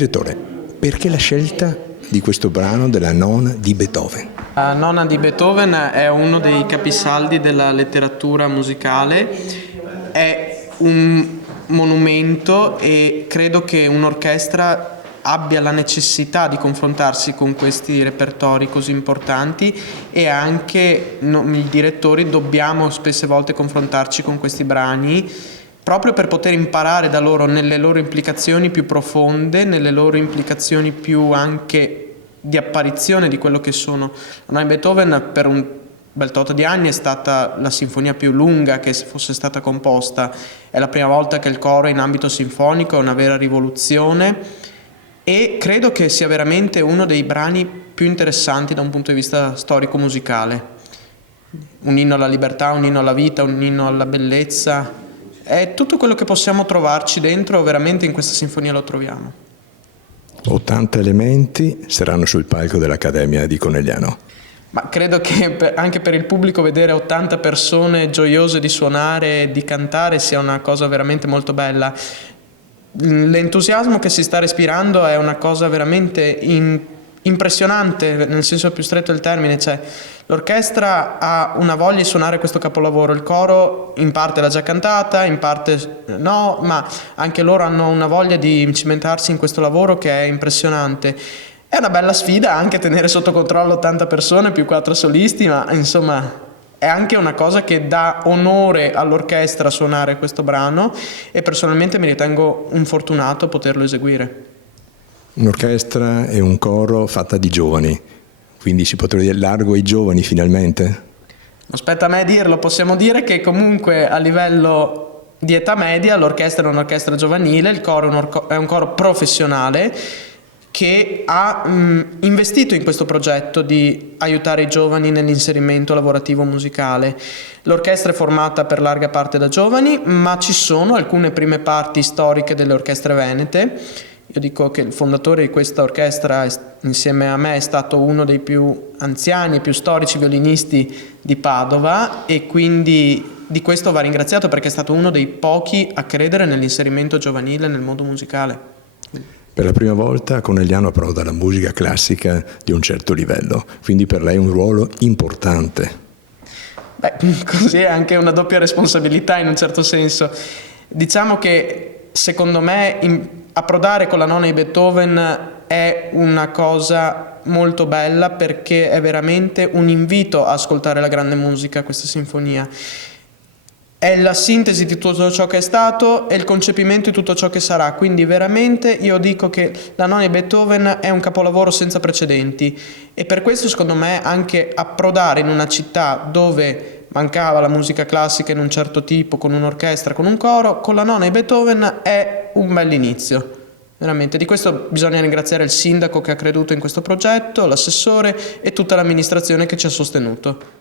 Direttore, perché la scelta di questo brano della Nona di Beethoven? La Nona di Beethoven è uno dei capisaldi della letteratura musicale, è un monumento e credo che un'orchestra abbia la necessità di confrontarsi con questi repertori così importanti e anche i direttori dobbiamo spesse volte confrontarci con questi brani proprio per poter imparare da loro nelle loro implicazioni più profonde, nelle loro implicazioni più anche di apparizione di quello che sono. La Nona di Beethoven per un bel tot di anni è stata la sinfonia più lunga che fosse stata composta, è la prima volta che il coro in ambito sinfonico è una vera rivoluzione e credo che sia veramente uno dei brani più interessanti da un punto di vista storico-musicale. Un inno alla libertà, un inno alla vita, un inno alla bellezza, è tutto quello che possiamo trovarci dentro, veramente in questa sinfonia lo troviamo. 80 elementi saranno sul palco dell'Accademia di Conegliano. Ma credo che anche per il pubblico vedere 80 persone gioiose di suonare e di cantare sia una cosa veramente molto bella. L'entusiasmo che si sta respirando è una cosa veramente impressionante, nel senso più stretto del termine, cioè l'orchestra ha una voglia di suonare questo capolavoro, il coro in parte l'ha già cantata, in parte no, ma anche loro hanno una voglia di cimentarsi in questo lavoro che è impressionante. È una bella sfida anche tenere sotto controllo 80 persone più 4 solisti, ma insomma è anche una cosa che dà onore all'orchestra suonare questo brano e personalmente mi ritengo un fortunato a poterlo eseguire. Un'orchestra e un coro fatta di giovani, quindi si potrebbe dire largo ai giovani finalmente? Aspetta a me dirlo, possiamo dire che comunque a livello di età media l'orchestra è un'orchestra giovanile, il coro è un coro professionale che ha investito in questo progetto di aiutare i giovani nell'inserimento lavorativo musicale. L'orchestra è formata per larga parte da giovani, ma ci sono alcune prime parti storiche delle orchestre venete. Io dico che il fondatore di questa orchestra insieme a me è stato uno dei più anziani e più storici violinisti di Padova e quindi di questo va ringraziato perché è stato uno dei pochi a credere nell'inserimento giovanile nel mondo musicale. Per la prima volta a Conegliano approda la musica classica di un certo livello, quindi per lei è un ruolo importante. Beh, così è anche una doppia responsabilità in un certo senso. Diciamo che secondo me approdare con la Nona di Beethoven è una cosa molto bella perché è veramente un invito a ascoltare la grande musica, questa sinfonia. È la sintesi di tutto ciò che è stato e il concepimento di tutto ciò che sarà, quindi veramente io dico che la Nona di Beethoven è un capolavoro senza precedenti e per questo secondo me anche approdare in una città dove mancava la musica classica in un certo tipo, con un'orchestra, con un coro, con la Nona di Beethoven è un bell'inizio. Veramente, di questo bisogna ringraziare il sindaco che ha creduto in questo progetto, l'assessore e tutta l'amministrazione che ci ha sostenuto.